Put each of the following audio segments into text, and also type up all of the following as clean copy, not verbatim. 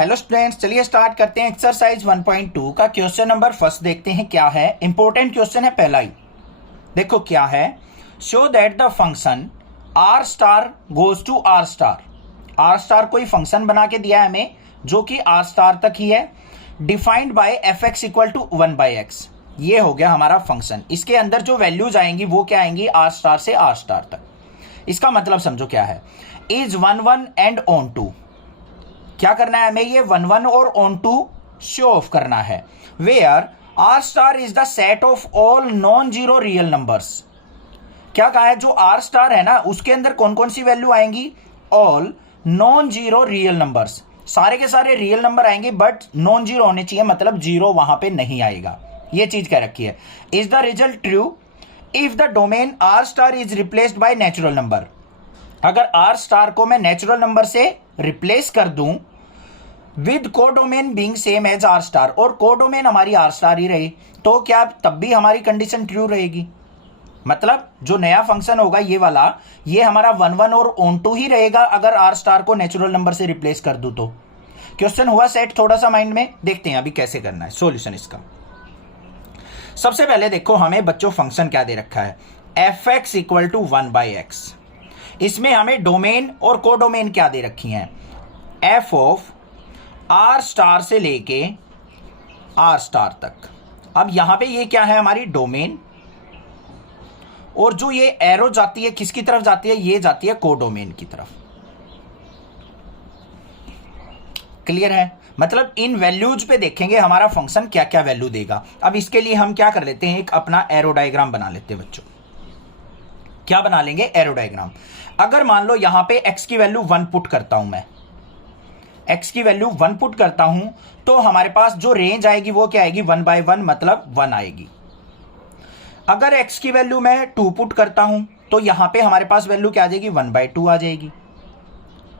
Hello students, चलिए start करते हैं एक्सरसाइज 1.2 का क्वेश्चन नंबर फर्स्ट देखते हैं क्या है। इंपॉर्टेंट क्वेश्चन है पहला ही। देखो क्या है, show that the function R star goes to R star. R star कोई फंक्शन बना के दिया है हमें जो कि आर स्टार तक ही है, defined by f x equal to 1/x। ये हो गया हमारा फंक्शन। इसके अंदर जो वैल्यूज आएंगी वो क्या आएंगी, आर स्टार से आर स्टार तक। इसका मतलब समझो क्या है, इज 1 1 एंड ऑन टू। क्या करना है हमें, ये 1 1 और ऑन टू शो ऑफ करना है। Where R star is the set of all non zero real numbers. क्या कहा है, जो आर स्टार है ना उसके अंदर कौन कौन सी वैल्यू आएंगी, all non zero real numbers. सारे के सारे रियल नंबर आएंगे बट नॉन जीरो होने चाहिए, मतलब जीरो वहां पे नहीं आएगा। ये चीज कह रखी है। Is the result true if the domain R star is replaced by natural number. अगर आर स्टार को मैं नेचुरल नंबर से रिप्लेस कर दूं with codomain being same as R star, और कोडोमेन हमारी आर स्टार ही रही, तो क्या तब भी हमारी कंडीशन ट्रू रहेगी। मतलब जो नया फंक्शन होगा ये वाला, ये हमारा 1 1 और ऑन टू ही रहेगा अगर आर स्टार को नेचुरल नंबर से रिप्लेस कर दूं तो। क्वेश्चन हुआ सेट थोड़ा सा माइंड में। देखते हैं अभी कैसे करना है सॉल्यूशन इसका। सबसे पहले देखो हमें बच्चों फंक्शन क्या दे रखा है, f x equal to 1/x। इसमें हमें डोमेन और कोडोमेन क्या दे रखी हैं, एफ ऑफ आर स्टार से लेके आर स्टार तक। अब यहां पे ये क्या है, हमारी डोमेन, और जो ये एरो जाती है किसकी तरफ जाती है, ये जाती है कोडोमेन की तरफ। क्लियर है, मतलब इन वैल्यूज पे देखेंगे हमारा फंक्शन क्या क्या वैल्यू देगा। अब इसके लिए हम क्या कर लेते हैं, एक अपना एरो डायग्राम बना लेते हैं बच्चों। क्या बना लेंगे, एरो डायग्राम। अगर मान लो यहां पे x की वैल्यू 1 पुट करता हूं मैं, x की वैल्यू 1 पुट करता हूं तो हमारे पास जो रेंज आएगी वो क्या आएगी, 1/1 मतलब 1 आएगी। अगर x की वैल्यू मैं 2 पुट करता हूं तो यहां पे हमारे पास वैल्यू क्या आ जाएगी, 1/2 आ जाएगी।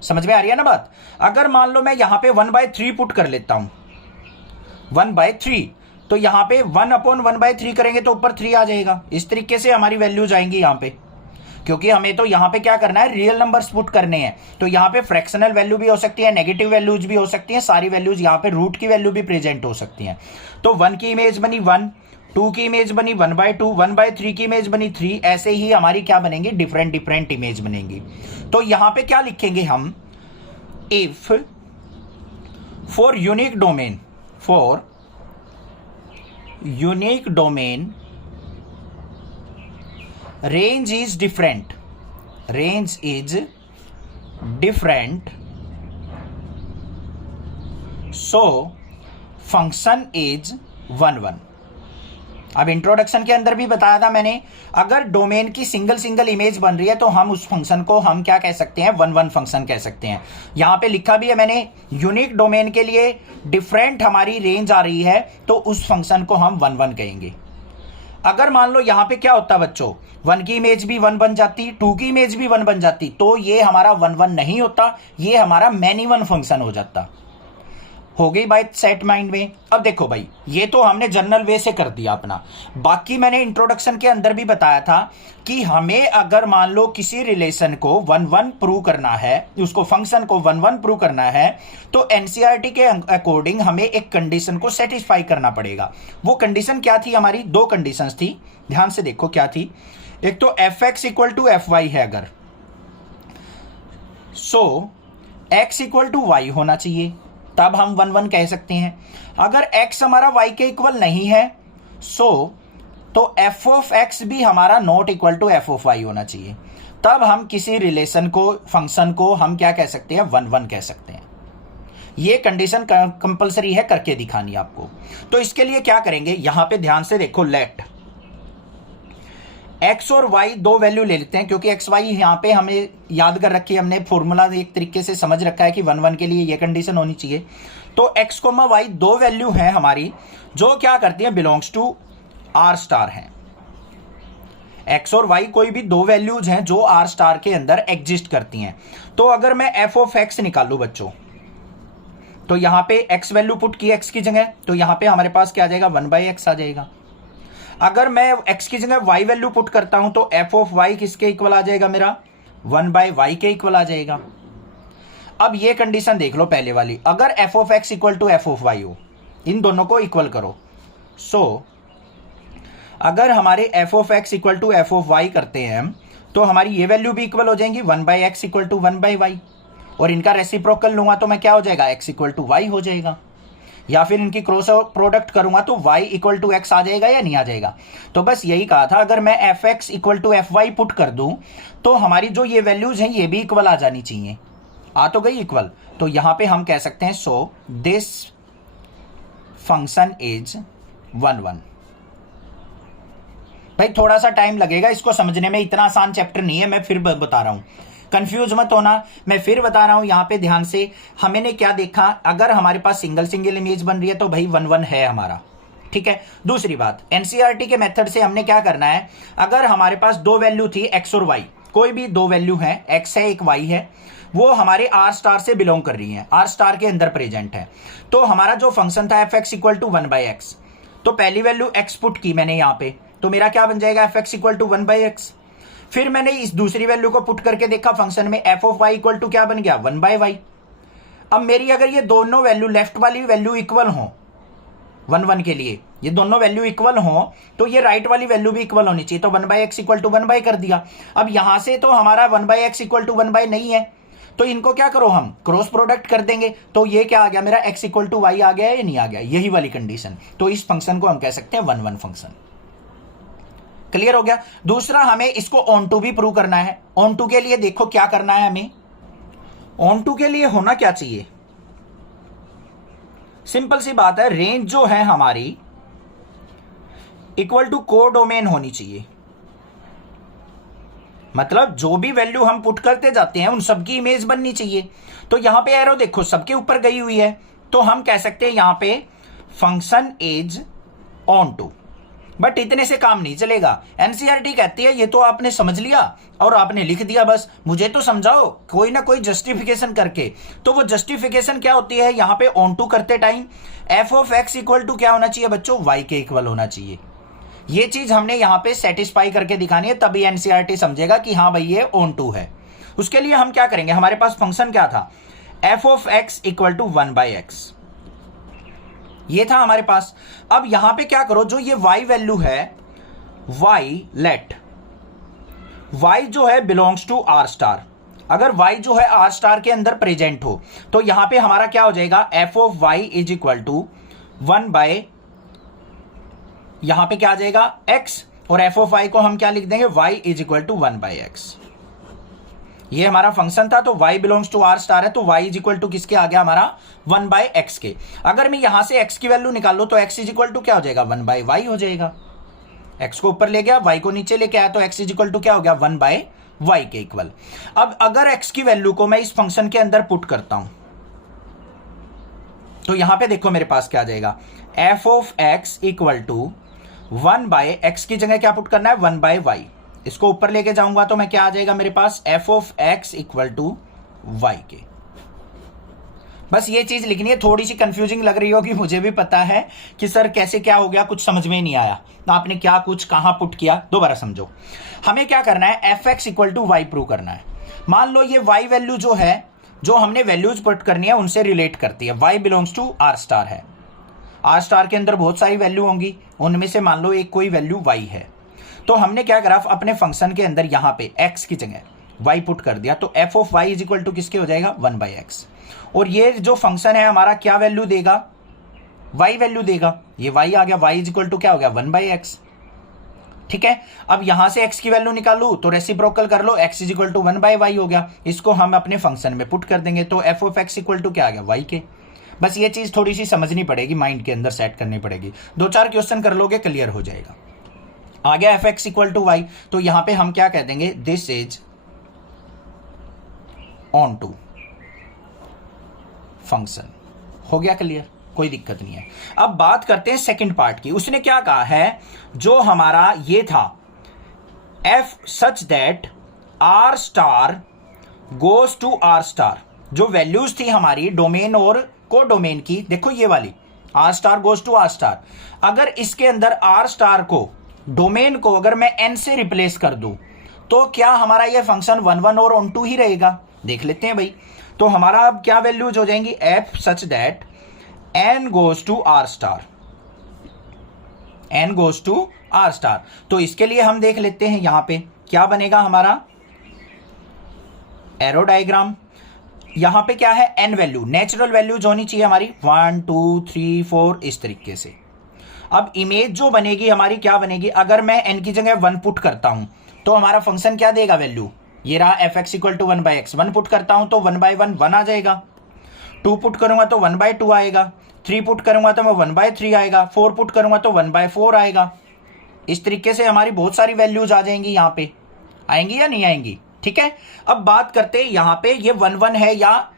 समझ में आ रही है ना बात। अगर मान लो मैं यहां पे 1/3 पुट कर लेता हूं, 1/3, तो यहां पे 1/1/3 करेंगे तो ऊपर 3 आ जाएगा। इस तरीके से हमारी वैल्यूज आएंगी यहां पे, क्योंकि हमें तो यहां पे क्या करना है, रियल नंबर्स पुट करने हैं। तो यहां पे फ्रैक्शनल वैल्यू भी हो सकती है, नेगेटिव वैल्यूज भी हो सकती हैं, सारी वैल्यूज यहां पे रूट की वैल्यू भी प्रेजेंट हो सकती हैं। तो 1 की इमेज बनी 1, 2 की इमेज बनी 1/2, 1/3 की इमेज बनी 3। ऐसे ही हमारी क्या बनेंगी, डिफरेंट डिफरेंट इमेज बनेंगी। तो यहां पे क्या लिखेंगे हम, if for unique domain range is different so function is 1 1। अब इंट्रोडक्शन के अंदर भी बताया था मैंने, अगर डोमेन की सिंगल इमेज बन रही है तो हम उस फंक्शन को हम क्या कह सकते हैं, 1 1 फंक्शन कह सकते हैं। यहां पे लिखा भी है मैंने, यूनिक डोमेन के लिए डिफरेंट हमारी रेंज आ रही है तो उस फंक्शन को हम 1 1 कहेंगे। अगर मान लो यहां पे क्या होता बच्चों, 1 की इमेज भी 1 बन जाती, 2 की इमेज भी 1 बन जाती, तो ये हमारा 1 1 नहीं होता, ये हमारा मैनी 1 फंक्शन हो जाता। हो गई बात सेट माइंड में। अब देखो भाई, ये तो हमने जनरल वे से कर दिया अपना। बाकी मैंने इंट्रोडक्शन के अंदर भी बताया था कि हमें अगर मान लो किसी रिलेशन को 1 1 प्रूव करना है, उसको फंक्शन को 1 1 प्रूव करना है, तो एनसीईआरटी के अकॉर्डिंग हमें एक कंडीशन को सेटिस्फाई करना पड़ेगा। वो कंडीशन क्या थी, हमारी 2 कंडीशंस थी, ध्यान से देखो क्या थी। एक तो f x equal to f y है, अगर so x equal to y होना चाहिए, तब हम 1 1 कह सकते हैं। अगर x हमारा y के इक्वल नहीं है तो f ऑफ x भी हमारा not equal to f of y होना चाहिए, तब हम किसी रिलेशन को, फंक्शन को हम क्या कह सकते हैं, 1 1 कह सकते हैं। ये कंडीशन कंपलसरी है, करके दिखानी आपको। तो इसके लिए क्या करेंगे, यहां पे ध्यान से देखो, लेट x और y 2 वैल्यू ले लेते हैं, क्योंकि x y यहां पे हमें याद कर रखी है, हमने फॉर्मूला एक तरीके से समझ रखा है कि 1 1 के लिए ये कंडीशन होनी चाहिए। तो x, y 2 वैल्यू हैं हमारी, जो क्या करती है, बिलोंग्स टू आर स्टार हैं। x और y कोई भी 2 वैल्यूज हैं जो आर स्टार के अंदर एग्जिस्ट करती हैं। तो अगर मैं f ऑफ x निकालू बच्चों, तो यहां पे x वैल्यू पुट की x की जगह, तो यहां पे हमारे पास क्या आ जाएगा, 1/x आ जाएगा। अगर मैं x की जगह y वैल्यू पुट करता हूं तो f ऑफ y किसके इक्वल आ जाएगा, मेरा 1/y के इक्वल आ जाएगा। अब ये कंडीशन देख लो पहले वाली, अगर f of x equal to f of y हो, इन दोनों को इक्वल करो। सो अगर हमारे f of x equal to f of y करते हैं हम, तो हमारी ये वैल्यू भी इक्वल हो जाएंगी 1/x इक्वल टू 1/y, और इनका रेसिप्रोकल लूंगा तो मैं क्या हो जाएगा, x इक्वल टू वाई हो जाएगा। या फिर इनकी क्रॉस प्रोडक्ट करूंगा तो y इक्वल टू एक्स आ जाएगा या नहीं आ जाएगा। तो बस यही कहा था, अगर मैं f x equal to f y put कर दूं तो हमारी जो ये वैल्यूज हैं ये भी इक्वल आ जानी चाहिए। आ तो गई इक्वल, तो यहां पे हम कह सकते हैं सो दिस फंक्शन इज 1 1। भाई थोड़ा सा टाइम लगेगा इसको समझने में, इतना आसान चैप्टर नहीं है, मैं फिर बता रहा हूं, कंफ्यूज मत होना। मैं फिर बता रहा हूं यहां पे ध्यान से, हमने क्या देखा, अगर हमारे पास सिंगल इमेज बन रही है तो भाई 1 1 है हमारा, ठीक है। दूसरी बात, एनसीईआरटी के मेथड से हमने क्या करना है, अगर हमारे पास दो वैल्यू थी एक्स और वाई, कोई भी दो वैल्यू है, एक्स है एक वाई है, वो हमारे आर स्टार से बिलोंग कर रही है, आर स्टार के अंदर प्रेजेंट है, तो हमारा जो फंक्शन था F x equal to 1/x, तो पहली वैल्यू एक्स पुट की मैंने यहां पे, तो मेरा क्या बन जाएगा F x equal to 1/x। फिर मैंने इस दूसरी वैल्यू को पुट करके देखा फंक्शन में, f of y equal to क्या बन गया 1/y। अब मेरी अगर ये दोनों वैल्यू, लेफ्ट वाली वैल्यू इक्वल हो 1 1 के लिए, ये दोनों वैल्यू इक्वल हो तो ये राइट वाली वैल्यू भी इक्वल होनी चाहिए, तो 1/x इक्वल टू 1/y कर दिया। अब यहां से तो हमारा 1/x इक्वल टू 1/y नहीं है, तो इनको क्या करो हम क्रॉस प्रोडक्ट कर देंगे, तो ये क्या आ गया मेरा x इक्वल टू वाई आ गया या नहीं आ गया, यही वाली कंडीशन। तो इस फंक्शन को हम कह सकते हैं 1 1 फंक्शन। क्लियर हो गया। दूसरा, हमें इसको ऑन टू भी प्रूव करना है। ऑन टू के लिए देखो क्या करना है हमें, ऑन टू के लिए होना क्या चाहिए, सिंपल सी बात है, रेंज जो है हमारी इक्वल टू कोडोमेन होनी चाहिए। मतलब जो भी वैल्यू हम पुट करते जाते हैं उन सबकी इमेज बननी चाहिए। तो यहां पे एरो देखो सबके ऊपर गई हुई है, तो हम कह सकते हैं यहां पे function is onto. But इतने से काम नहीं चलेगा, एनसीईआरटी कहती है ये तो आपने समझ लिया और आपने लिख दिया, बस मुझे तो समझाओ कोई ना कोई जस्टिफिकेशन करके। तो वो जस्टिफिकेशन क्या होती है, यहां पे ऑन टू करते time f of x equal to क्या होना चाहिए बच्चों, वाई के इक्वल होना चाहिए। ये चीज हमने यहां पे सेटिस्फाई करके दिखानी है, तभी एनसीईआरटी समझेगा कि हाँ भाई ये ऑन टू है। उसके लिए हम क्या करेंगे, हमारे पास फंक्शन क्या था, f of x equal to 1/x, ये था हमारे पास। अब यहां पे क्या करो, जो ये y वैल्यू है, y लेट y जो है बिलोंग्स टू आर स्टार। अगर y जो है आर स्टार के अंदर प्रेजेंट हो तो यहां पे हमारा क्या हो जाएगा, f of y is equal to 1/, यहां पे क्या आ जाएगा x, और f ऑफ y को हम क्या लिख देंगे, y is equal to 1/x। ये हमारा फंक्शन था, तो y belongs to R star है, तो y इज इक्वल टू किसके आ गया हमारा 1/x के। अगर मैं यहां से x की वैल्यू निकालूं तो x इज इक्वल टू क्या हो जाएगा 1/y हो जाएगा। x को ऊपर ले गया, y को नीचे लेके आया, तो x इज इक्वल टू क्या हो गया 1/y के इक्वल। अब अगर x की वैल्यू को मैं इस फंक्शन के अंदर पुट करता हूं तो यहां पे देखो मेरे पास क्या आ जाएगा, f of x equal to 1/x की जगह क्या पुट करना है 1/y, इसको ऊपर लेके जाऊंगा तो मैं क्या आ जाएगा मेरे पास, f of x equal to y के। बस ये चीज लिखनी है, थोड़ी सी कंफ्यूजिंग लग रही होगी, मुझे भी पता है कि सर कैसे क्या हो गया, कुछ समझ में नहीं आया, आपने क्या कुछ कहां पुट किया, दोबारा समझो। हमें क्या करना है, f x equal to y prove करना है। मान लो ये वाई वैल्यू जो है, जो हमने वैल्यूज पुट करनी है उनसे रिलेट करती है, y belongs to R star है, आर स्टार के अंदर बहुत सारी वैल्यू होंगी, उनमें से मान लो एक कोई वैल्यू वाई है। तो हमने क्या करा, अपने फंक्शन के अंदर यहां पे x की जगह y पुट कर दिया, तो f of y is equal to किसके हो जाएगा 1/x। और ये जो फंक्शन है हमारा क्या वैल्यू देगा, y वैल्यू देगा, ये y आ गया, y इज इक्वल टू क्या हो गया 1/x। ठीक है, अब यहां से x की वैल्यू निकालू तो रेसिप्रोकल कर लो, x is equal to 1/y हो गया, इसको हम अपने फंक्शन में पुट कर देंगे, तो f of x equal to क्या आ गया y के। बस ये चीज थोड़ी सी समझनी पड़ेगी, माइंड के अंदर सेट करनी पड़ेगी, 2-4 क्वेश्चन कर लोगे क्लियर हो जाएगा। आ गया f x equal to y, तो यहां पे हम क्या कह देंगे, this is onto function. हो गया क्लियर, कोई दिक्कत नहीं है। अब बात करते हैं सेकंड पार्ट की। उसने क्या कहा है, जो हमारा ये था f such that R star goes to R star, जो वैल्यूज थी हमारी डोमेन और को डोमेन की, देखो ये वाली R star goes to R star, अगर इसके अंदर आर स्टार को डोमेन को अगर मैं n से रिप्लेस कर दूं तो क्या हमारा ये फंक्शन 1 1 और ऑन टू ही रहेगा, देख लेते हैं भाई। तो हमारा अब क्या वैल्यूज हो जाएंगी, f such that N goes to R star, N goes to R star. तो इसके लिए हम देख लेते हैं यहां पे क्या बनेगा हमारा एरो डायग्राम। यहां पे क्या है, एन वैल्यू, नेचुरल वैल्यूज होनी चाहिए हमारी 1 2 3 4 इस तरीके से। अब इमेज जो बनेगी हमारी क्या बनेगी, अगर मैं एन की जगह 1 पुट करता हूं तो हमारा फंक्शन क्या देगा वैल्यू, ये रहा f x equal to 1/x। 1 put करता हूं तो 1/1 1 आ जाएगा, 2 पुट करूंगा तो 1/2 आएगा, 3 पुट करूंगा तो मैं 1/3 आएगा, 4 पुट करूंगा तो 1/4 आएगा। इस तरीके से हमारी बहुत सारी वैल्यूज आ जाएंगी, यहां पे आएंगी या नहीं आएंगी। ठीक है, अब बात करते हैं यहां पे ये 1 1 है या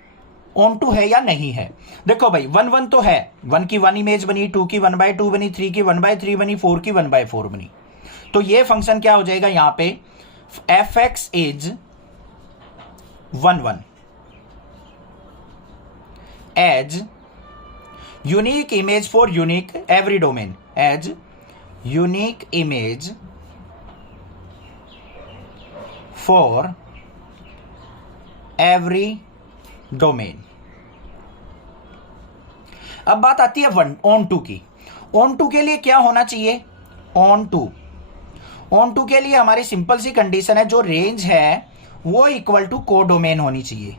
ऑन टू है या नहीं है। देखो भाई 1 1 तो है, 1 की 1 इमेज बनी, 2 की 1/2 बनी, 3 की 1/3 बनी, 4 की 1/4 बनी। तो ये फंक्शन क्या हो जाएगा यहां पे, f x is 1 1 as unique image for unique every domain, as unique image for every domain. अब बात आती है ऑन टू की। ऑन टू के लिए क्या होना चाहिए, ऑन टू के लिए हमारी सिंपल सी कंडीशन है, जो रेंज है वो इक्वल टू कोडोमेन होनी चाहिए,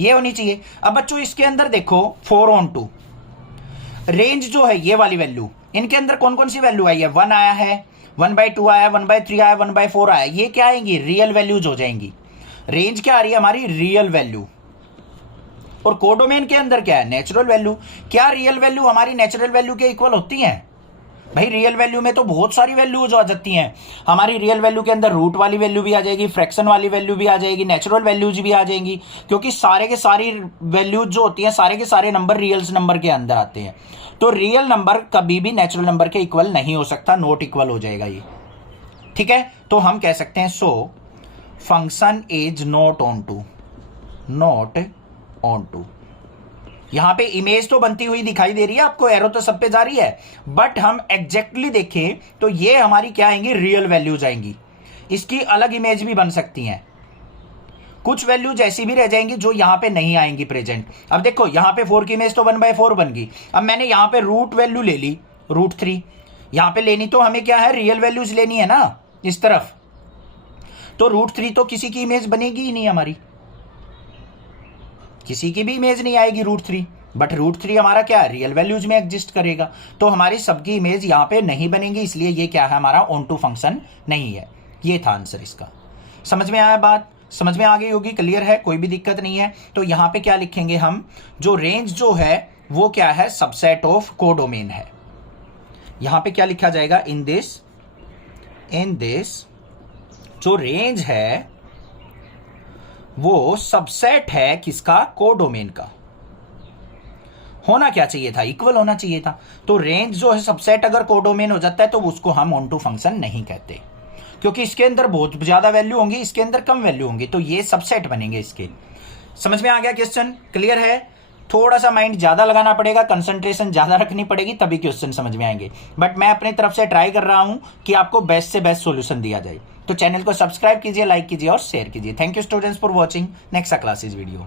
ये होनी चाहिए। अब बच्चों इसके अंदर देखो 4 ऑन टू, रेंज जो है ये वाली वैल्यू, इनके अंदर कौन कौन सी वैल्यू आई है, 1 आया है, 1/2 आया, 1/3 आया, 1/4 आया, ये क्या आएंगी, रियल वैल्यूज हो जाएंगी। रेंज क्या आ रही है हमारी, रियल वैल्यू। और कोडोमेन के अंदर क्या है, नेचुरल वैल्यू। क्या रियल वैल्यू हमारी नेचुरल वैल्यू के इक्वल होती हैं भाई? रियल वैल्यू में तो बहुत सारी वैल्यूज आ जाती हैं हमारी। रियल वैल्यू के अंदर रूट वाली वैल्यू भी आ जाएगी, फ्रैक्शन वाली वैल्यू भी आ जाएगी, नेचुरल वैल्यूज भी आ जाएंगी, क्योंकि सारे के सारी वैल्यूज जो होती हैं, सारे के सारे नंबर रियल्स नंबर के अंदर आते हैं। तो रियल नंबर कभी भी नेचुरल नंबर के इक्वल नहीं हो सकता, नॉट इक्वल हो जाएगा ये। ठीक है, तो हम कह सकते हैं so function is not onto, not onto. यहां पे इमेज तो बनती हुई दिखाई दे रही है आपको, एरो तो सब पे जा रही है, बट हम एग्जैक्टली देखें तो ये हमारी क्या आएंगी, रियल वैल्यूज आएंगी। इसकी अलग इमेज भी बन सकती हैं, कुछ वैल्यूज ऐसी भी रह जाएंगी जो यहां पे नहीं आएंगी प्रेजेंट। अब देखो यहां पे 4 की इमेज तो 1/4 बन गई। अब मैंने यहां पे रूट वैल्यू ले ली, √3 यहां पे लेनी, तो हमें क्या है, रियल वैल्यूज लेनी है ना इस तरफ। तो √3 तो किसी की इमेज बनेगी ही नहीं हमारी, किसी की भी इमेज नहीं आएगी √3, बट √3 हमारा क्या है, रियल वैल्यूज में एग्जिस्ट करेगा। तो हमारी सबकी इमेज यहां पे नहीं बनेगी, इसलिए ये क्या है, हमारा ऑन टू फंक्शन नहीं है। ये था आंसर इसका। समझ में आया बात, समझ में आ गई होगी, क्लियर है, कोई भी दिक्कत नहीं है। तो यहां पे क्या लिखेंगे हम, जो रेंज जो है वो क्या है, सबसेट ऑफ कोडोमेन है। यहां पे क्या लिखा जाएगा, इन दिस जो रेंज है वो सबसेट है किसका, कोडोमेन का। होना क्या चाहिए था, इक्वल होना चाहिए था। तो रेंज जो है सबसेट अगर कोडोमेन हो जाता है तो उसको हम ऑन टू फंक्शन नहीं कहते, क्योंकि इसके अंदर बहुत ज्यादा वैल्यू होंगी, इसके अंदर कम वैल्यू होंगी, तो ये सबसेट बनेंगे इसके। समझ में आ गया क्वेश्चन, क्लियर है? थोड़ा सा माइंड ज्यादा लगाना पड़ेगा, कंसंट्रेशन ज्यादा रखनी पड़ेगी, तभी क्वेश्चन समझ में आएंगे। बट मैं अपनी तरफ से ट्राई कर रहा हूं कि आपको बेस्ट से बेस्ट सॉल्यूशन दिया जाए। तो चैनल को सब्सक्राइब कीजिए, लाइक कीजिए और शेयर कीजिए। Thank you students for watching. Next classes video.